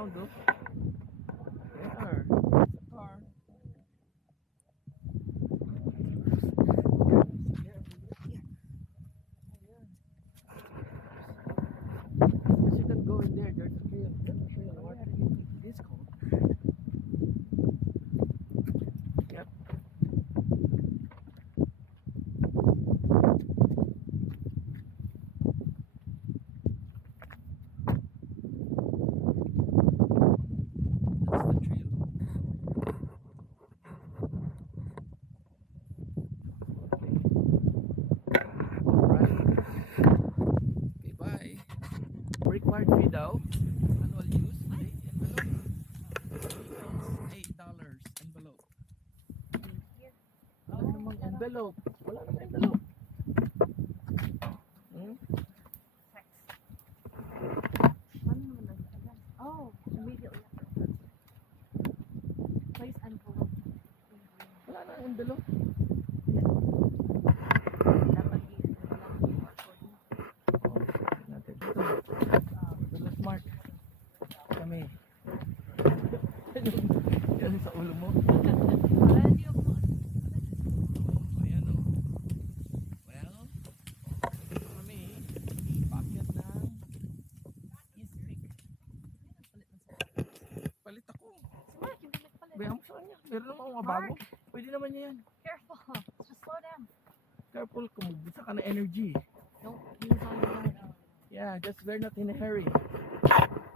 sound, oh. There. Car. You can go in there. There's a trail. There's a trail. What do you think it is called? Yep. That's the trail. Alright. Okay, bye. Required fee daw. Annual use. Okay, envelope. $8 envelope. Wala namang envelope. Wala namang envelope. Hmm? Oh, immediately after. Place envelope. Wala nang envelope. Dapat i-QR code mo. Natin dito. Dula smart. Kami. Yan sa ulo mo. Wala, hindi ako Ayan o. Well, kami paakyat ng East Peak. Palit ako. Si Mark, yung nagpalit. Bayaan mo sa kanya. Meron naman mga bago. Pwede naman niya yan. Careful. Just slow down. Careful, kumubisa ka ng energy. Don't use on your own. Yeah, just we're not in a hurry.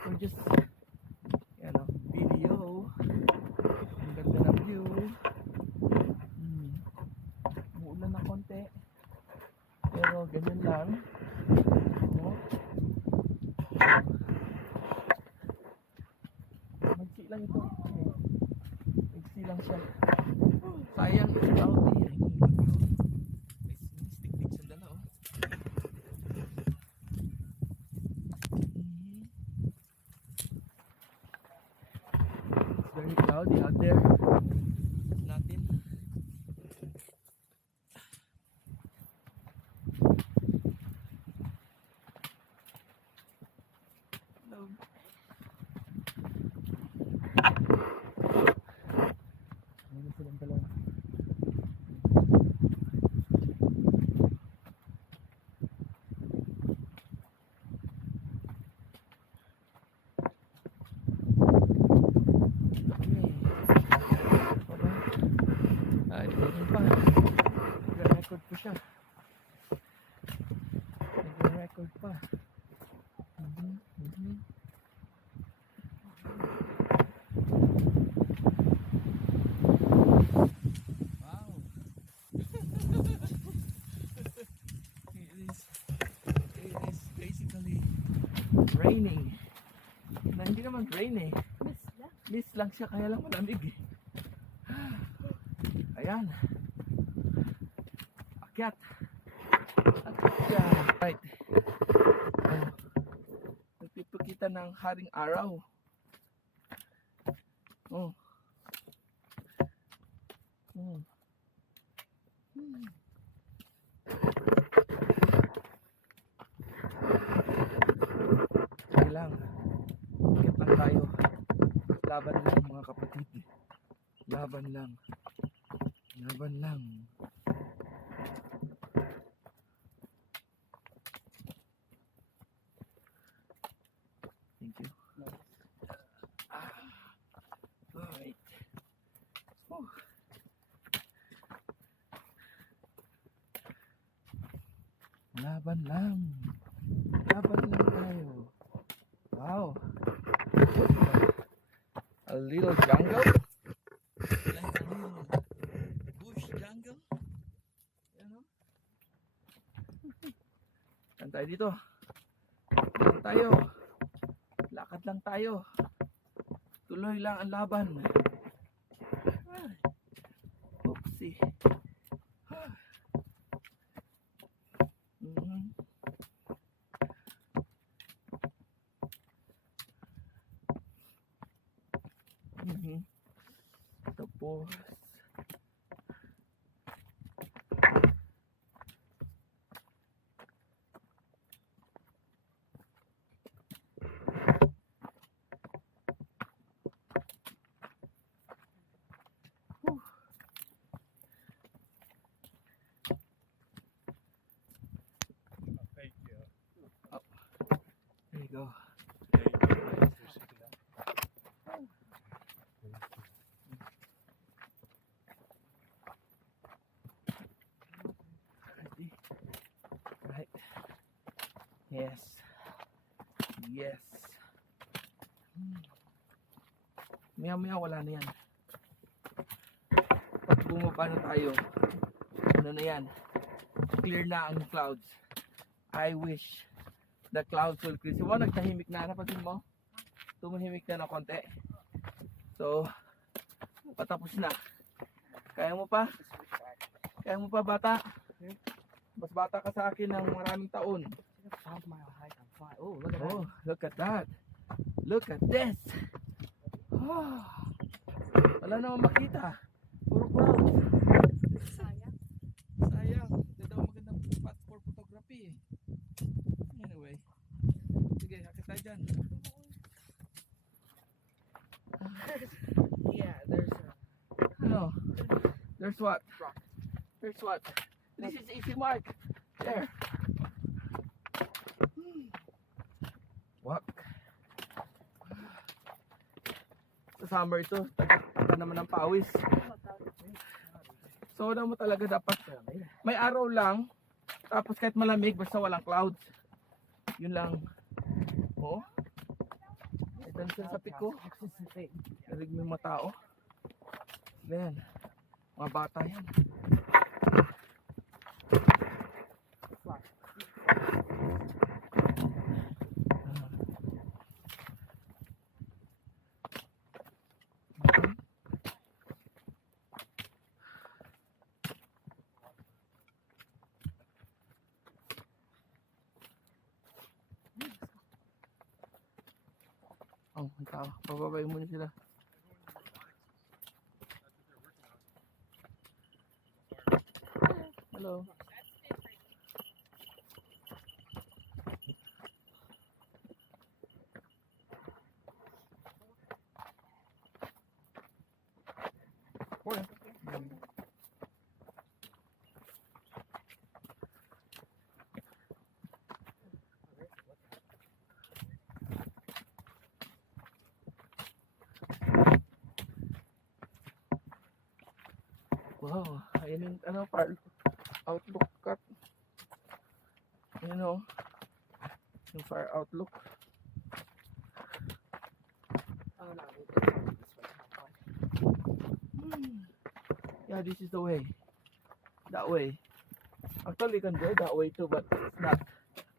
We're just, video. Ang ganda ng view. Umuulan na konti. Pero ganyan lang. Oh. Magsi lang ito. Magsi lang siya. Sayang yung cloudy. Ay, kung cloudy. May stick-stick sa dala, oh. It's very cloudy out there. Nothing. Hello. Ayun silang dalawa. Ay, ganyan pa. Nag-record pa siya. Nag-record pa. Wow. It is basically raining. Na hindi naman rain eh. Mist lang siya, kaya lang malamig eh. Ayan. Akyat. Akyat siya. Right. Oh. Nagpipakita ng haring araw. Oh. Sige lang. Akyat lang tayo. Laban lang mga kapatid. Laban lang. Laban lang. Thank you. Alright. Oh. Laban lang. Laban lang tayo. Wow. A little jungle. Like a little bush jungle. You know? Saan tayo dito? Saan tayo? Lakad lang tayo. Tuloy lang ang laban. Ay. Oopsie. Tapos Yes. Yes. Maya-maya wala na yan. Pag bumaba na tayo, ano na yan? Clear na ang clouds. I wish the clouds will clear. Si Mo, nagtahimik na. Napansin mo? Tumahimik na ng konti. So, patapos na. Kaya mo pa? Kaya mo pa, bata? Mas bata ka sa akin ng maraming taon. 5 mile hike. I'm fine. Oh, look at that. Oh, look at that. Look at this. Oh, wala naman makita. Puro clouds. Sayang. Sayang. Ito daw magandang spot for photography eh. Anyway. Sige, akit tayo dyan. Yeah, there's a Ano? There's what? rock. There's what? This is easy mark. There. Walk. Sa summer ito, taga naman ng pawis. So, na mo talaga dapat may araw lang, tapos kahit malamig, basta walang clouds. Yun lang. Oh. Ito na sa piko. Narig mo yung mga tao. Yan. Mga bata yan. Oh, may tao. Pababayin muna sila. Hello. Wow, ayun yung ano, outlook cut. You know, yung fire outlook. Oh no, we go this way. Yeah, this is the way. That way. Actually, you can go that way too, but it's not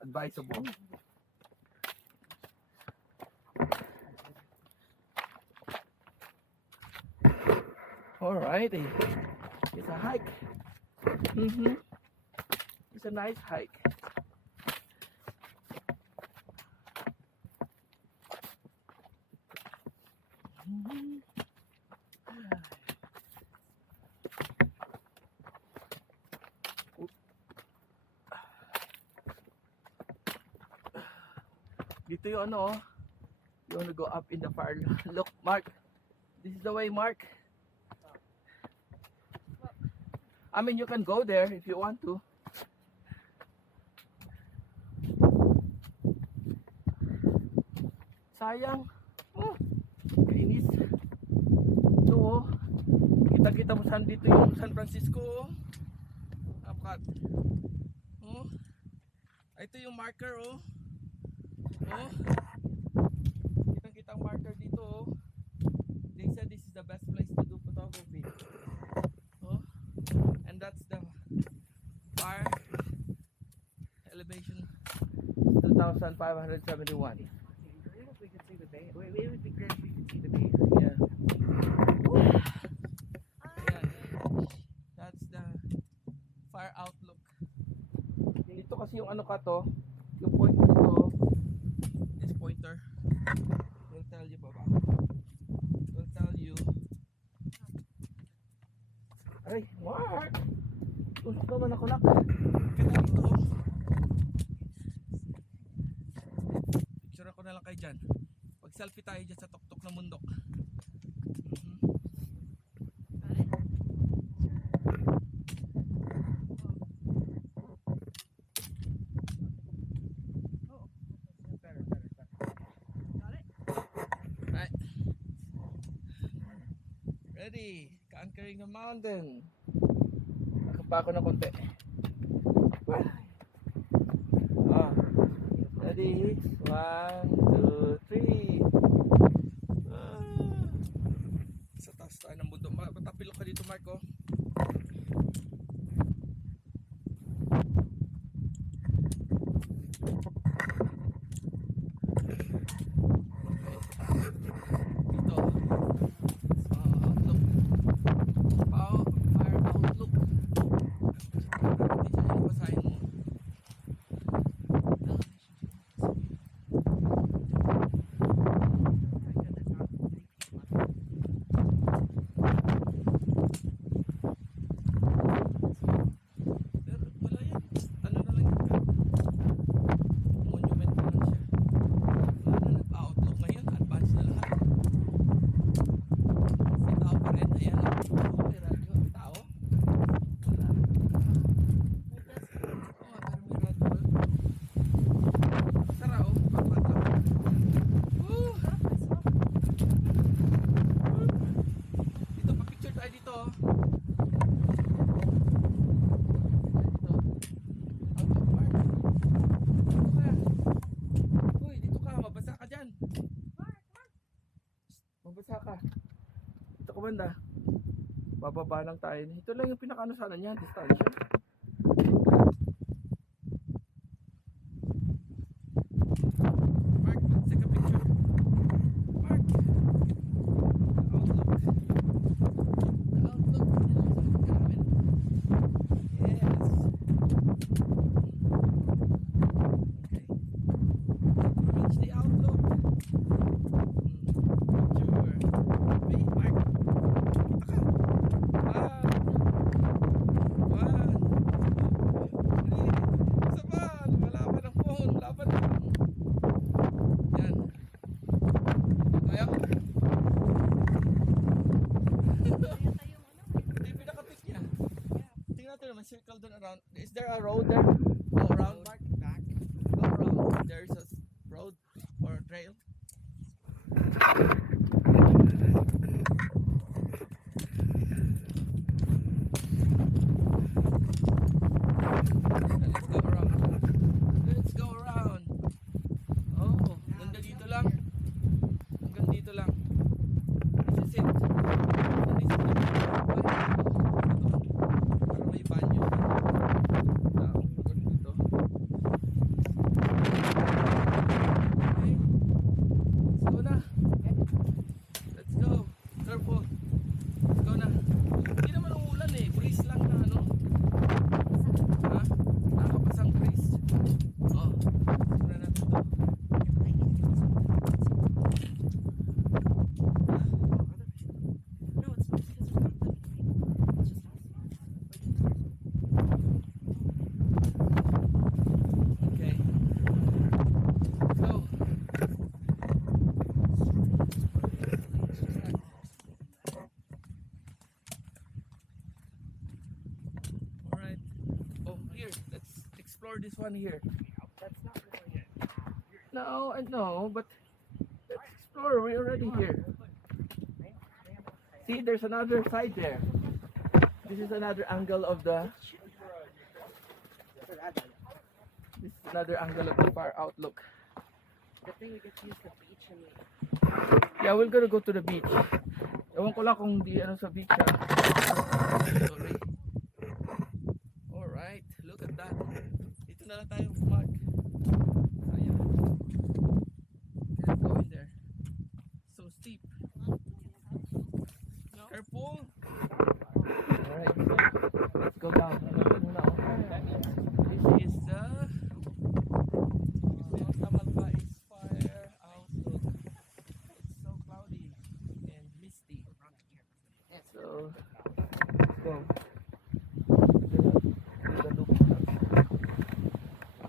advisable. Alrighty. It's a hike. It's a nice hike. Dito yung ano, oh. You wanna go up in the fire. Look, Mark. This is the way, Mark. I mean, you can go there if you want to. Sayang. Oh, kainis. Ito, oh. Kita-kita mo saan dito yung San Francisco, oh. Apat. Oh. Ito yung marker, oh. Oh. Kitang-kita ang marker dito, oh. They said this is the best place to do photography. Oh. And that's the fire elevation 2,571. If we could see the bay. Wait, it would be great if we could see the bay. Yeah. Ayan. That's the fire outlook. Dito kasi yung ano ka to, yung point dito, this pointer will tell you baba. Will tell you. Ay, Mark! Gusto naman ako nak. Kita dito. Picture ako na lang kayo dyan. Pag selfie tayo dyan sa tuktok ng bundok. Right. Ready. Conquering the mountain. Nakapa ako ng konti. Ah. Ready? 1, 2, 3. Sa taas tayo ng bundok. Matapilok ka dito, Marco. Dito. Outlook. Fire outlook. Hindi siya basahin mo. Pero wala yan. Ano na lang yan. Monument na lang siya. Wala na, nag-outlook ngayon. Advance na lahat. May tao pa rin. Ayan. May radyo. May tao. Wala. Oo, pero may radyo. Tara, oh. Pagpata. Woo! Dito, pa-picture tayo dito. Oh. Outlook, Mark. Dito ka. Uy, dito ka. Mabasa ka dyan. Mabasa ka. Dito ka banda. Bababa lang tayo. Ito lang yung pinaka-ano sana niya. Distansya. Mark, let's take a picture. Mark. Outlook. The outlook. Namin. Yes. Okay. Reach the outlook. Picture. Hey, Mark. Kita ka. One. Three. Isa pa. Wala pa ng phone. Wala pa ng... Yan. Tayo. Hindi pinaka-pick niya. Tingnan natin naman. Circle doon around. Is there a road there? Go around, Mark. Back. Go around. There's a road or a trail. Let's go around. Let's go around. Oh, hanggang dito lang. Hanggang dito lang. This is it. This is it. Para may banyo. Hanggang dito. Okay. Let's go na. Let's go. Careful. Let's go na. Hindi naman umulan eh. Breeze lang na ano. Ha? Nakakapasang breeze. Oh. Sigura natin to. No, it's not because we're not done eating. It's just us. Okay. Let's go. Alright. Oh, here. Let's explore this one here. That's not really it. No, I know, but let's explore. We're already here. See, there's another side there. This is another angle of the... This is another angle of the far outlook. The thing we get to use the beach and Yeah, we're gonna go to the beach. Ewan ko lang kung di ano sa beach ha. Sorry. Alright, look at that. Dito na lang tayo mag. Ayan. Can't go in there. So steep. Careful. Alright, so let's go down. This is the Tamalpa is fire outlook. It's so cloudy and misty. So let's go.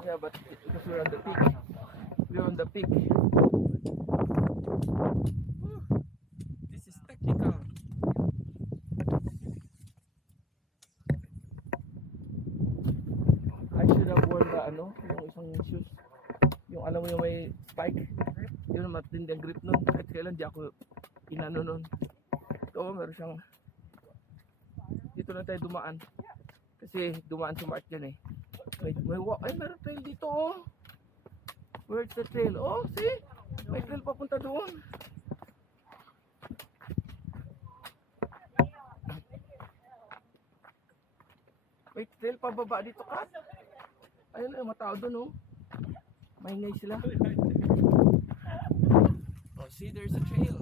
Yeah, but because we're on the peak. We're on the peak. Whew. This is technical. I should have worn the ano, yung isang shoes. Yung alam mo yung may spike. Yun matinding grip nun. Kahit kailan di ako inano nun. Ito meron siyang dito na tayo dumaan. Kasi dumaan si Mark dyan eh. Ay meron trail dito oh. Where's the trail? Oh, see? May trail papunta doon. May trail pababa dito, Kat. Ayun na, yung mga tao doon, oh. Maingay sila. Oh, see, there's a trail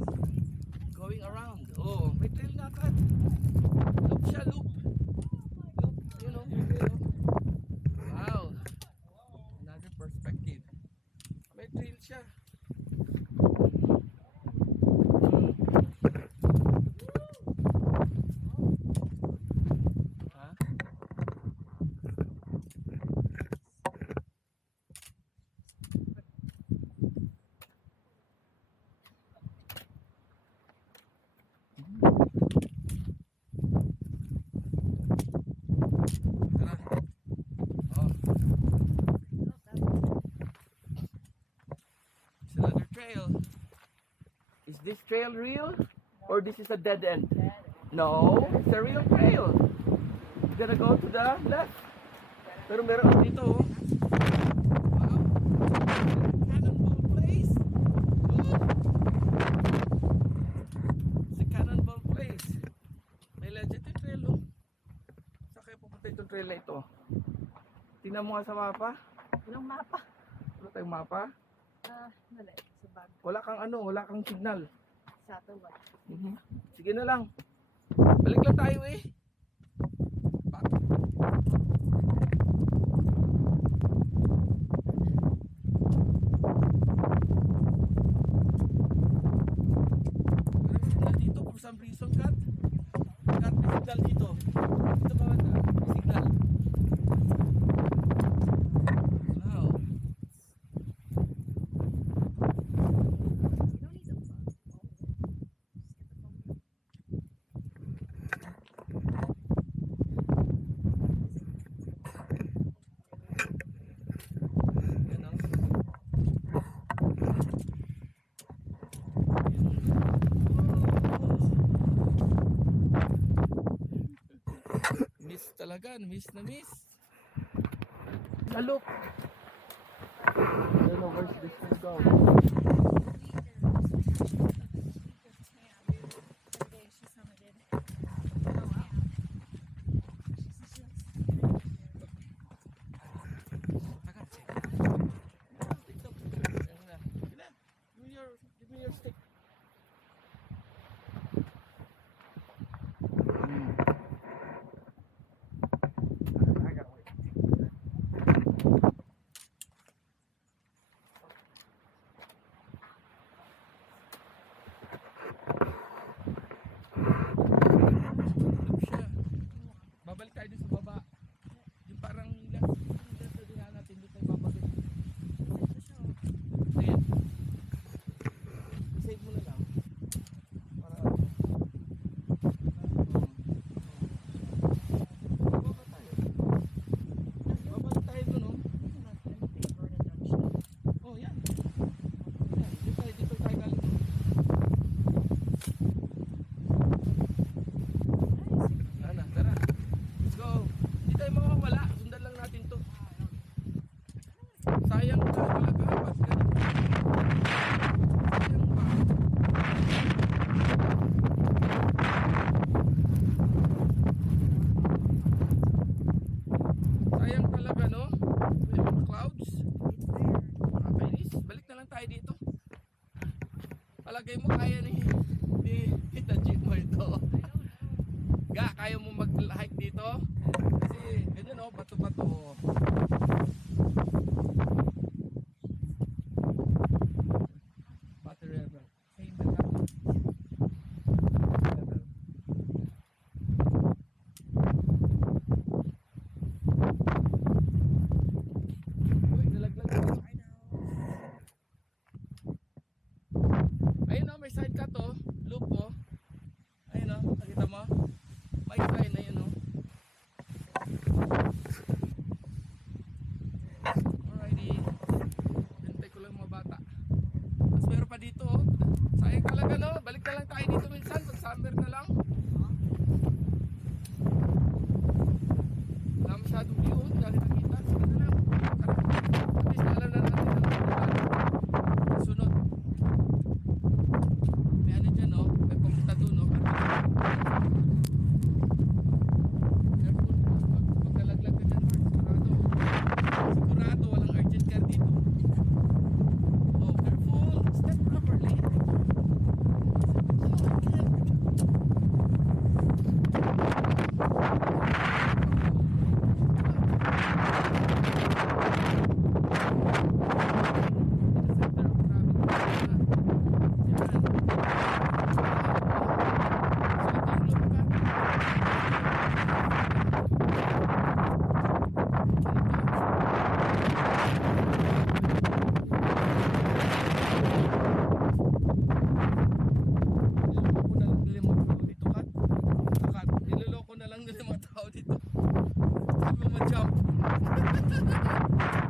going around. Oh, may trail na, Kat. Loop siya, loop. Loop, you know. Wow. Another perspective. May trail siya. Ha? Tara. Oh. It's another trail. Is this trail real? Or this is a dead end? No, it's a real trail. You're gonna go to the left. Pero meron dito, oh. Wow. Cannonball Place. Oh. It's a Cannonball Place. May legend yung trail, oh. Saan kayo pupunta itong trail na ito? Tingnan mo nga sa mapa. Walang mapa. Wala tayong mapa. Wala. Sa bag. Wala kang signal. Satellite. Sige na lang. Balik lang tayo eh. Back. Meron signal dito for some reason, Kat. Kat, may signal dito. Dito ba banda? May signal. Wow. You don't need a phone. Yan, oh. Miss talaga, miss na miss. Nalok. I don't know where's this one go. Give me your stick. I got one. Look siya. Babalik tayo dun sa baba. Yung parang left na dinaan natin, doon tayo babalik. Ayan. I-save mo na lang. Para bababa tayo. Babalik tayo dun, oh. Oh, yan. Yan. Dito tayo galing, oh. Ano, tara. Let's go. Hindi tayo mawawala. Sundan lang natin to. Sayang ka talaga. Ba't ganito? Sayang ba? Sayang talaga, no? Yung mga clouds. Nakakainis. Balik na lang tayo dito. Palagay mo kaya ni Tita Jeep mo ito. Ga, kaya mo mag-hike dito? Kasi ganyan, oh, bato-bato. Bato River. Same na lang. River. Uy, nalaglag ako. Ayun, oh, may side cut, oh. Loop, oh. Ayun, oh, nakita mo? May sign na yun, oh.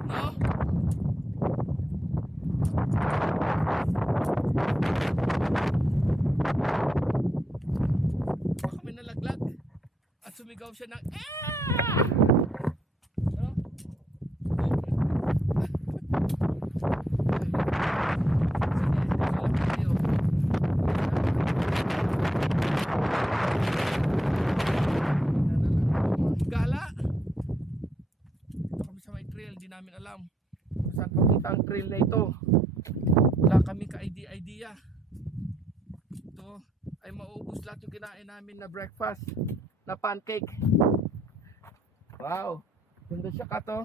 No? Baka may nalaglag. At sumigaw siya ng No? Sige, tayo. Gala. Dito kami sa may trail, di namin alam kung saan papunta ang trail na ito. Wala kami ka-idea. Ito ay mauubos lahat yung kinain namin na breakfast na pancake. Wow, ganda siya ka to.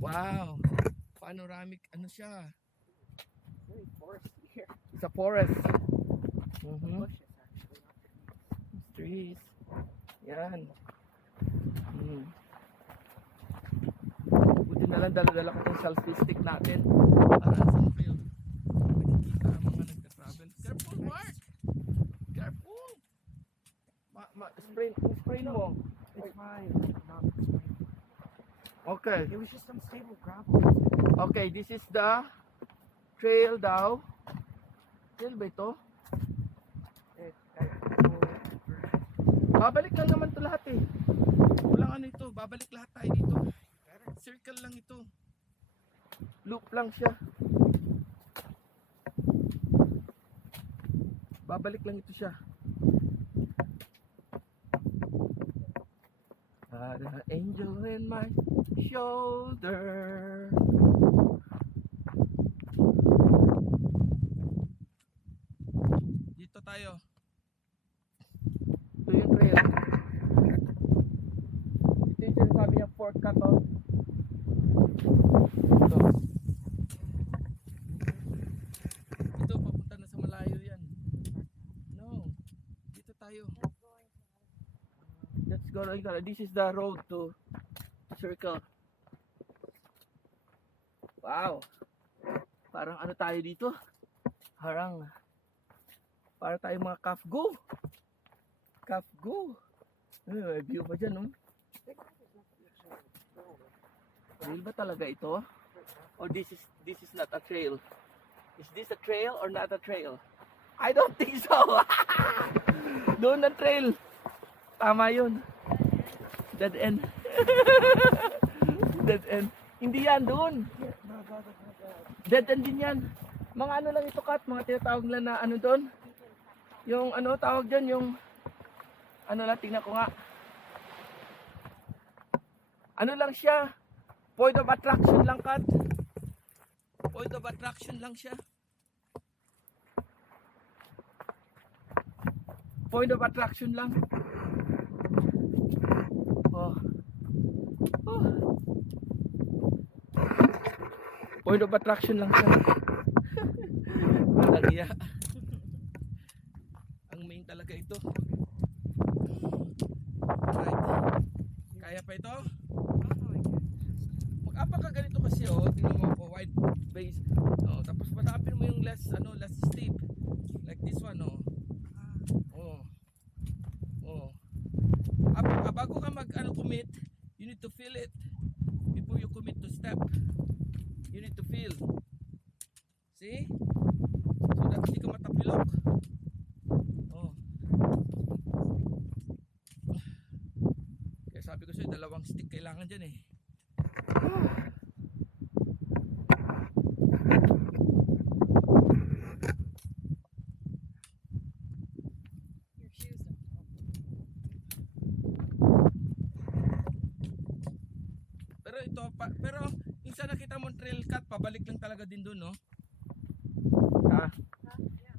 Wow, panoramic ano siya, Very foresty here. sa forest. Bushes actually, not trees. Trees. Yan. Buti na lang dala-dala ko itong selfie stick natin. Para saan kayo nakikita ang mga nagka-travel. Careful, Mark! Careful! Sprain mo. It's fine. Not Okay. It was just unstable gravel. Okay, this is the trail daw. Trail ba ito? Babalik lang naman to lahat eh. Walang ano ito, babalik lahat tayo dito. Circle lang ito. Loop lang siya. Babalik lang ito siya. Got an angel in my shoulder. Dito tayo. Ito yung trail. Ito yung sinasabi niya fork cut off. Ito. Ito, papunta na sa malayo yan. No. Dito tayo. Let's go. This is the road to circle. Wow. Parang ano tayo dito? Harang. Para tayo mga Kafgo. Kafgo. May view pa dyan, no? Trail ba talaga ito? Or this is not a trail? Is this a trail or not a trail? I don't think so. Doon ang trail. Tama yun. Dead end. Dead end. Hindi yan doon. Dead end din yan. Mga ano lang ito, Kat. Mga tinatawag lang na ano doon. Yung ano tawag dyan, yung ano lang, tingnan ko nga. Ano lang siya? Point of attraction lang, Kat. Point of attraction lang siya. Point of attraction lang. Oh. Oh. Point of attraction lang siya. Walang iya. Ang main talaga ito. Right. Kaya pa ito? Mag-apa ka ganito kasi oh, tingnan mo ako, wide base. Oh, tapos patapin mo yung less steep. Like this one oh. Oh. Oh. Bago ka commit, you need to feel it before you commit to step. You need to feel. See? So that hindi ka matapilok. Oh. Kaya sabi ko sa'yo, dalawang stick kailangan dyan eh. Your shoes don't help. Pero ito, pero minsan nakita mo trail cut, pabalik lang talaga din doon, no? Ha? Yeah.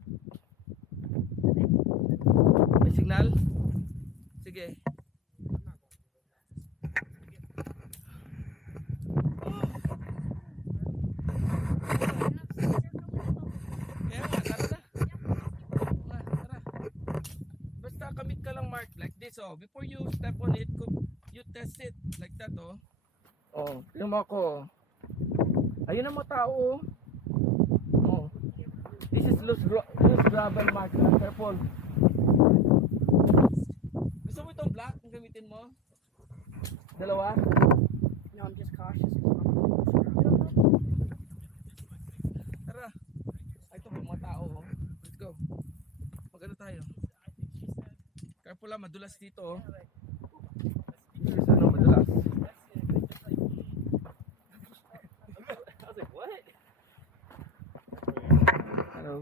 May signal? Sige. Kaya nga, tara na. Tara. Basta commit ka lang, Mark, like this, oh. Before you step on it, you test it like that, oh. Oh, tingnan mo ako. Ayun ang mga tao, oh. Oh. This is loose gravel, Mark. Careful. Gusto mo itong black kung gamitin mo? Dalawa? madulas dito. Oh. This is ano, madulas. I was like, what? Hello.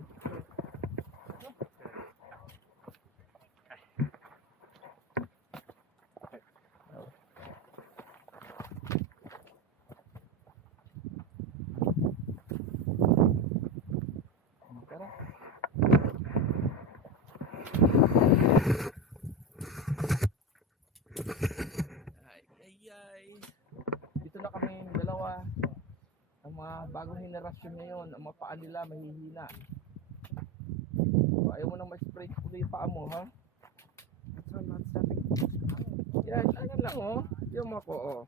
Tara. Ay. Dito na kami dalawa. Ang mga bagong henerasyon ngayon, ang mga paa nila mahihina. So, ayaw mo nang ma-spray ulit yung paa mo, ha? That's why I'm not stepping. Yan, ano lang, oh. Yung ako, oh.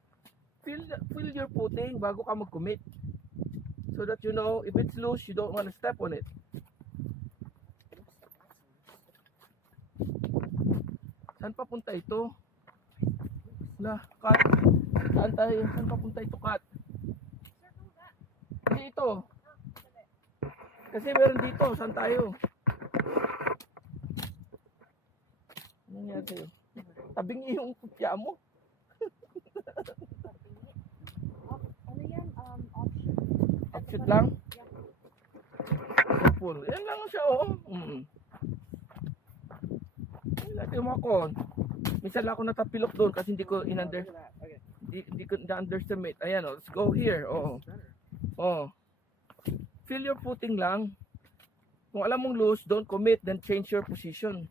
Feel your footing bago ka mag-commit. So that you know, if it's loose, you don't want to step on it. Saan papunta ito? Wala, cut. Saan tayo? Saan papunta ito, cut? Hindi ito. Kasi meron dito. Saan tayo? Ano nangyari sa'yo? Tabingi yung kutya mo. Ano yan? Option. Offshoot lang? Full. Yan lang siya, oh. Lagi mo ako. Minsan lang ako natapilok doon kasi hindi ko Look in-under, at that. Okay. hindi ko na-underestimate. Ayan, oh. Let's go here. Oh. Oh. Feel your footing lang. Kung alam mong loose, don't commit, then change your position.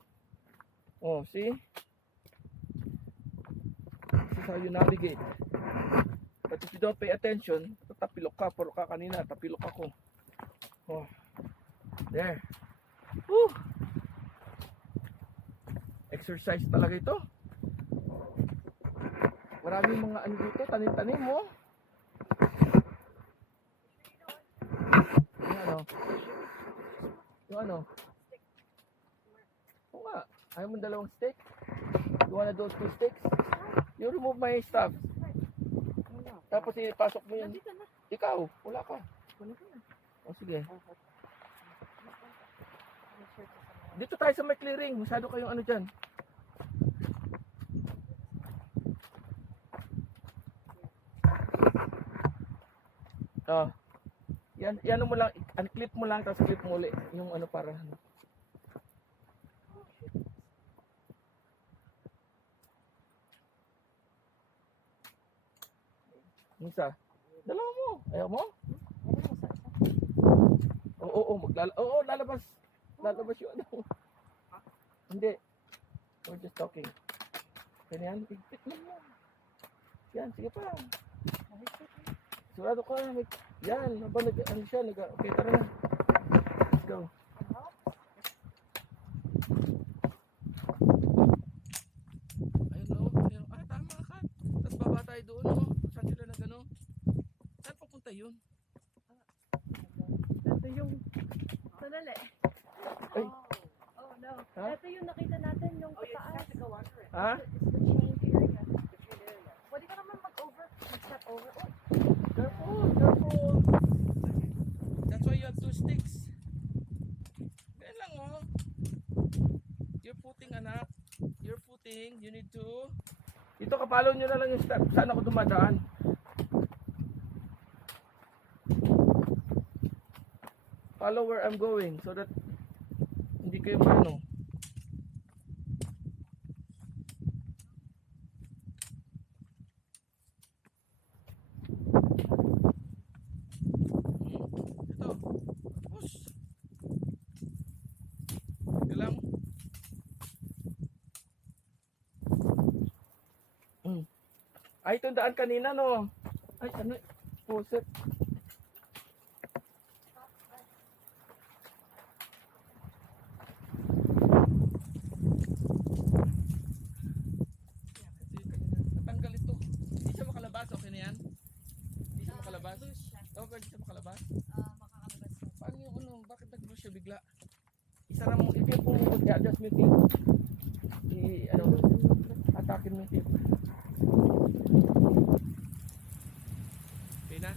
Oh, see? This is how you navigate. But if you don't pay attention, tatapilok ka. Puro ka kanina, tapilok ako. Oh. There. Woo! Exercise talaga ito. Maraming mga ano dito, tanim-tanim mo. Yung ano? Yung ano? Oo nga. Ayaw mo dalawang stick? You wanna those 2 sticks? You remove my stuff. Tapos ipasok mo yun. Nandito na. Ikaw, wala ka. Kunin ko na. O sige. Okay. Dito tayo sa may clearing. Masyado kayong ano dyan. Oh. Yan mo lang, unclip mo lang, tapos clip mo ulit. Yung ano para. Isa. Dalawa mo. Ayaw mo? Oo, lalabas. Lalabas yung ano. Hindi. We're just talking. Ganyan, higpit mo yan. Yan, sige pa. Sigurado ka. Yan, habang ano siya, okay, tara na. Let's go. Ayun o. Tama ka. Tapos baba tayo doon o. Saan sila na gano'n? Saan papunta yun? Ito yung Sandali. Ay. Oh no. Ha? Ito yung nakita natin yung Oh, you just pataas. have to go under it. Ha? It's the chain area. The chain area. Pwede ka naman mag-step over. Oh, Careful. That's why you have 2 sticks. Ganyan lang oh. Your footing anak. Your footing, you need to. Ito kapalo nyo na lang yung step. Saan ako dumadaan? Follow where I'm going so that hindi kayo ano. Ito. Push. Ito lang. Ay, ito yung daan kanina, no? Ay, ano? Puset. Natanggal ito. Hindi siya makalabas. Okay na yan? Hindi siya makalabas? Oo, pwede siya makalabas. makakalabas na. Paano yung ano? Bakit nag-loose siya bigla? Isara mo. Ito yung pumukot. I-adjust mo yung tape. Ano? Atakin mo yung tape. Okay na?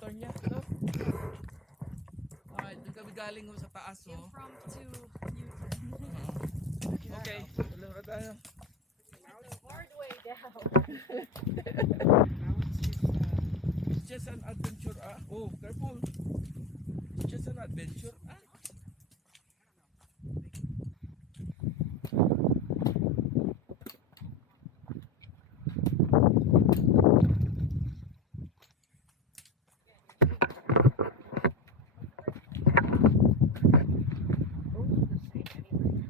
U-turn niya, no? Alright, doon kami galing ho sa taas, oh. Impromptu U-turn. Okay, tuloy na tayo. Hard way down. It's just an adventure, oh, careful. It's just an adventure, Those are the same anyway.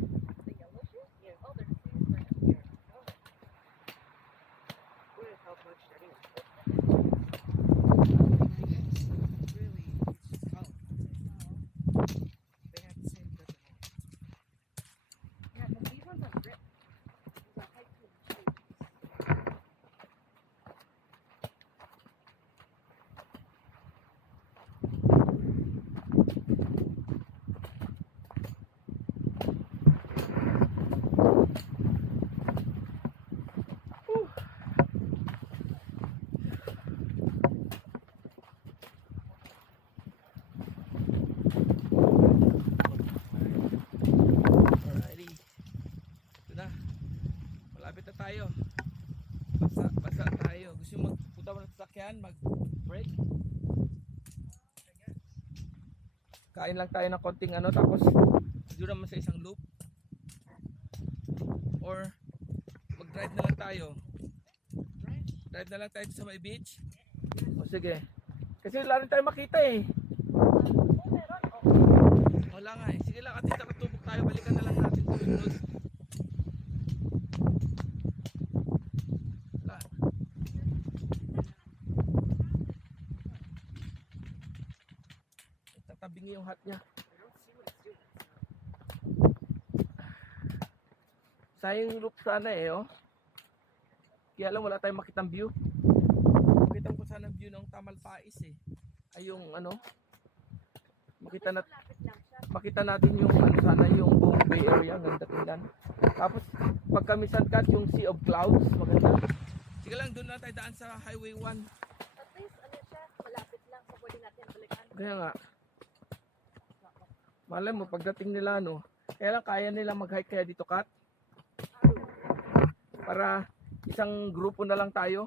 The yellow shoes? Yeah. Oh, they're the same for him. Wouldn't help much anyway. Really, it's just color. They have the same grip and all. Yeah, but these ones are ripped. These are hiking shoes. Alrighty. Ito na. Malapit na tayo. Basa tayo. Gusto nyo magpunta mo ng sasakyan? Mag-break? Kain lang tayo ng konting ano, tapos siguro naman sa isang loop. Or mag-drive na lang tayo. Drive na lang tayo sa may beach. O sige. Kasi wala rin tayo makita eh. Oh, meron. Oh. Wala nga eh. Sige lang, at least nakatubok tayo. Balikan na lang natin ito sunod. Wala. Tatabingi yung hat niya. I don't see what it's doing. Sayang loop sana eh, oh. Kaya lang wala tayong makitang view. Makita ko sana view ng Tamalpais eh. Ay yung ano, makita na Malapit lang siya. makita natin yung ano sana yung buong Bay Area, ang ganda tingnan. Tapos pag kami sunkat yung Sea of Clouds, maganda. Sige lang, doon na tayo daan sa Highway 1. At least, ano siya, malapit lang sa pwede natin balikan. Kaya nga, malay mo pagdating nila no, kaya lang kaya nila mag-hike kaya dito, Kat? Para isang grupo na lang tayo.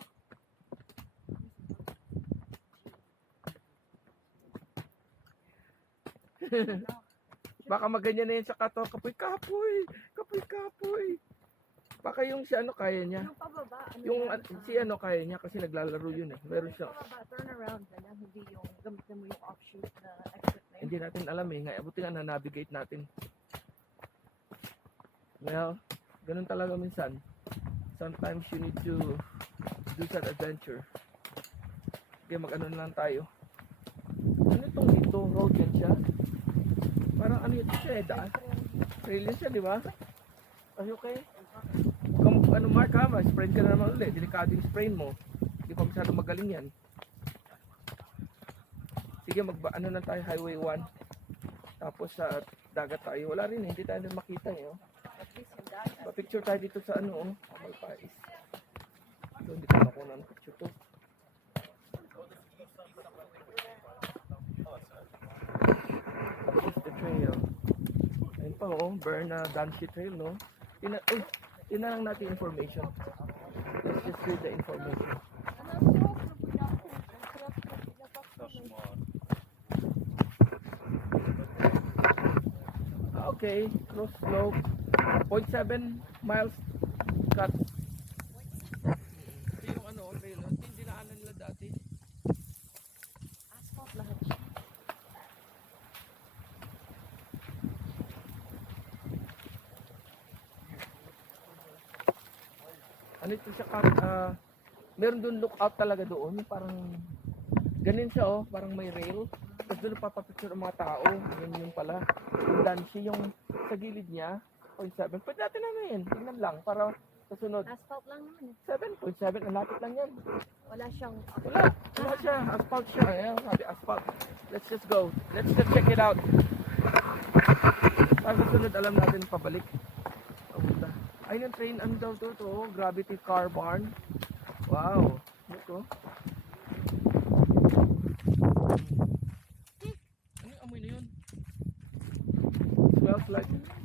Baka maganyan na yun sa kato, kapoy-kapoy, kapoy-kapoy. Baka yung si ano kaya niya. Yung pababa, ano Yung yan? si ano kaya niya kasi naglalaro yun eh. Meron Yung siya. pababa, turn around, ganyan, hindi yung gamitin mo yung offshoot na exit na yun. Hindi natin alam eh. Nga, buti nga na-navigate natin. Well, ganun talaga minsan. Sometimes you need to do that adventure. Okay, mag-ano na lang tayo. Ano itong dito? Road yan siya? Parang ano ito siya eh, daan. Trail yan siya, di ba? Are you okay? Huwag kang ano Mark ha, ma-sprain ka na naman ulit. Delikado yung sprain mo. Hindi pa masyado magaling yan. Sige, ano na tayo, Highway 1. Tapos sa dagat tayo. Wala rin eh, hindi tayo na makita eh. Oh. At least yung dagat. Pa-picture tayo dito sa ano, oh, Tamalpais. Ito, hindi ko nakuha ng picture to. This is the trail. Ayun pa, oh, Danshi Trail, no? Tina lang natin information. Let's just read the information. Okay, cross slope, 0.7 miles cut. Ito yung ano, trail, ito yung dinaanan nila dati. Asphalt lahat siya. Ano ito siya, meron doon lookout talaga doon, yung parang, ganun siya oh, parang may rail. Tapos doon papapicture ang mga tao, yun pala. Yung Danshi, yung sa gilid niya, 0.7. Pwede natin ano yun, tingnan lang, para sa sunod. Asphalt lang naman eh. 7.7, ang lapit lang yan. Wala siyang Wala siya, asphalt siya. Ayan, sabi asphalt. Let's just go. Let's just check it out. Para sa sunod, alam natin pabalik. Papunta. Ay, yung train, ano daw to? Gravity car barn. Wow. Look oh.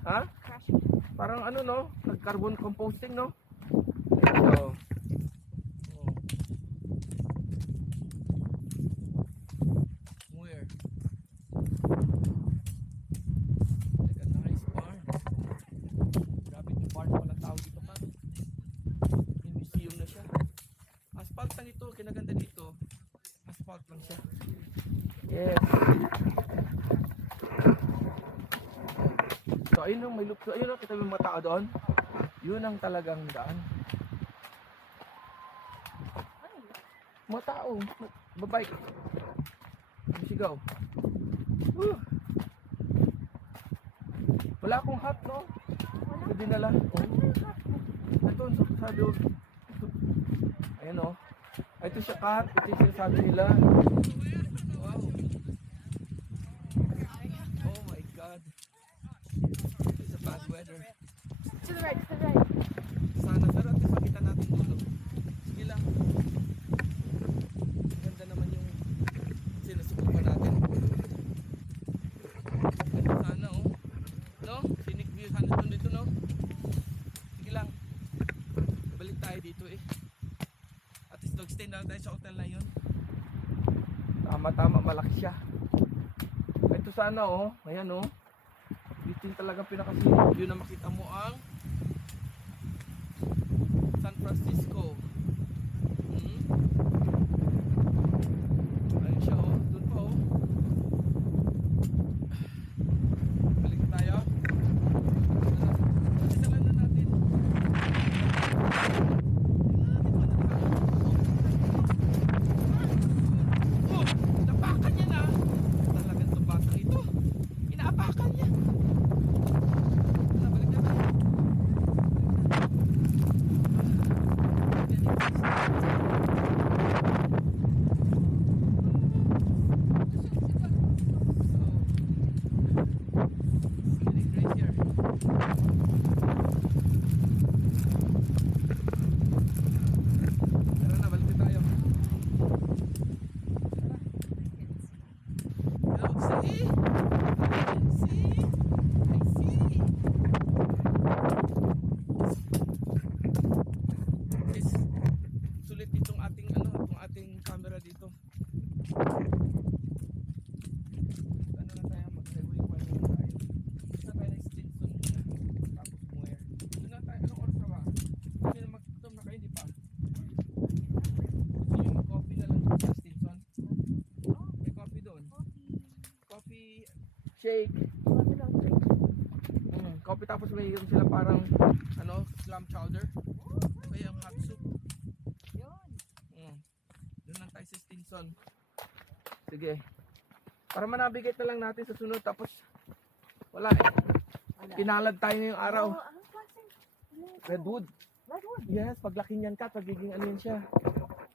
Ha? Crashing. Parang ano no? Nag-carbon composting no? So, where? Like a nice barn. Grabe yung barn pala tawag dito pa. Yung museum na siya. Asphalt lang ito, kinaganda dito. Asphalt lang siya. Yes. So ayun ang may loop. So ayun ang kita yung mga tao doon. Yun ang talagang daan. Mga tao, babike. Sigaw. Woo. Wala akong hat, no? Ito dinala. Oh. Ito, sa loob. Ayan, oh. Ito siya kat. Ito yung sinasabi nila. Wow. Oh my God. It's a bad weather. To the right, to the right. Sana, pero at least makita natin dulo. Sige lang. Ganda naman yung sinusubukan natin. Ganda sana, oh. No? Scenic view sana dito, no? Sige lang. Balik tayo dito, eh. At least nag-stay na tayo sa hotel na yun. Tama-tama, malaki siya. Ito sana, oh. Ayan, oh. Dito yung talagang pinaka-scenic view na makita mo ang San Francisco. Ayun siya, oh. Doon pa, oh. Balik tayo. Isalan na natin. Oh, napakan niya na. Talagang itong batang ito. Inaapakan niya. Balik na tayo. Sulit itong ating camera dito. Ano na tayo, mag-highway pa na tayo. Isa tayo ng Stinson muna. Tapos Muir. Doon na tayo. Anong oras na ba? Kasi mag-tom na kayo, di pa? Gusto nyo mag-coffee na lang sa Stinson? May coffee doon. Coffee shake. Coffee tapos may yung sila parang clam chowder. Kaya yung hot soup. Doon lang tayo sa Stinson. Sige. Para manabigate na lang natin sa sunod. Tapos, wala eh. Pinalad tayo ngayong araw. Redwood. Redwood? Yes, paglaki niyan ka, magiging ano yan siya.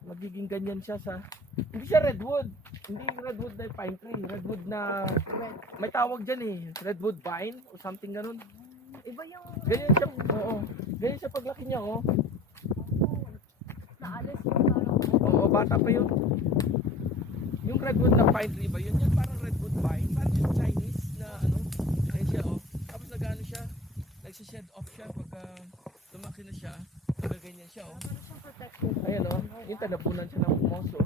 Magiging ganyan siya sa... Hindi siya redwood. Hindi redwood na pine tree. Redwood na... May tawag dyan eh. Redwood vine o something ganun. Iba yung... Ganyan siya. Oo. Ganyan siya paglaki niya, oh. Naalis yung parang... Oo, bata pa yun. Yung redwood na pine tree ba yun? Yan parang redwood vine. Parang yung Chinese na ayun siya, oh. Tapos nag-ano siya, nagsished off siya pagka lumaki na siya. Ganyan siya, oh. Parang siyang protected. Ayan, oh. Yung tanapunan siya ng moso.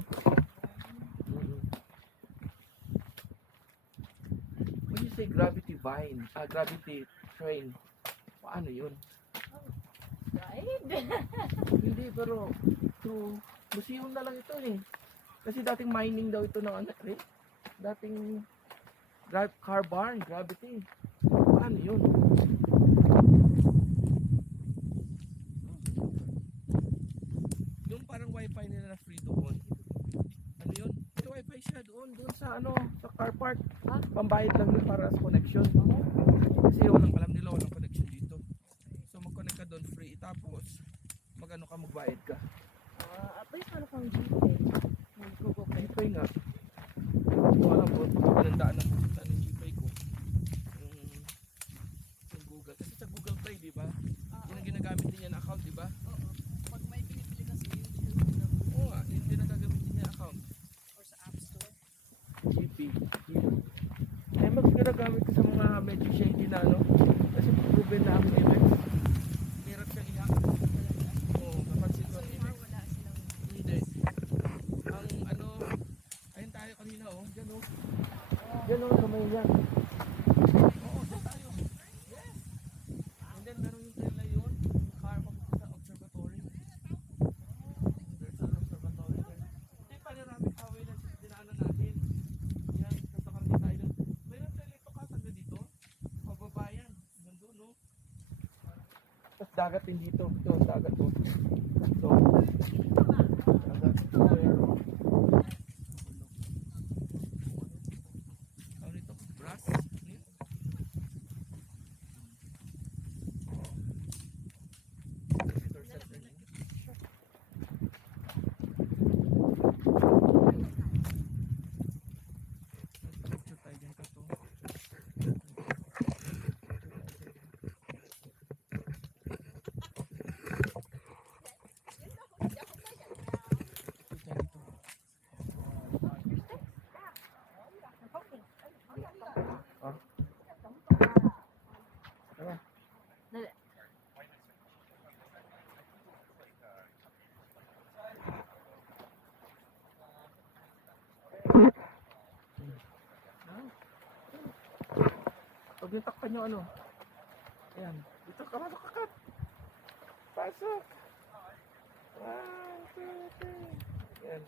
When you say gravity vine, gravity train, paano yun? Right? Hindi, pero museum na lang ito eh. Kasi dating mining daw ito ng dating car barn, gravity. Paano yun? Yung parang wifi nila na free doon. Ano yun? Ito wifi siya doon sa sa car park. Pambayad lang yun para sa connection. Kasi alam nila walang connection dito. So mag-connect ka doon free. Tapos magbayad ka. At least ano kang GPay. Google Pay. GPay nga. Wala po. Pagkakalendaan ng GPay ko. Yung Google. Kasi sa Google Play, di ba? Yun ang ginagamit din yan na account, di ba? Oo. Pag may pinipili ka sa YouTube, Oo nga. Yun din ang gagamit din yan account. or sa App Store. GP. Eh, mas ginagamit ko sa mga medyo shady na, no? Kasi proven na ang MX. Hirap siyang iyak. Oo, napansin ko ang MX. Wala silang Hindi. Ang ano, ayun tayo kanina, oh. Diyan, oh. Diyan, oh, sa may yan. Oo, diyan tayo. Yes. And then, meron yung trail na yun. Car papunta sa observatory. There's an observatory there. Ito yung panoramic highway na dinaanan natin. Yan, sa Cavite Island. Mayroon trail ito ka, taga dito. Pababa yan. Nandun, no? Tapos dagat din dito. Ito, dagat to. Ito. Dagat. There, oh. Ano ito? Brass? Ano yun? Visitor center niya. Picture tayo dyan ka to. Pag natakpan nyo ano? Ayan. Dito ka man kakat. Pasok. 1, 2, 3. Ayan.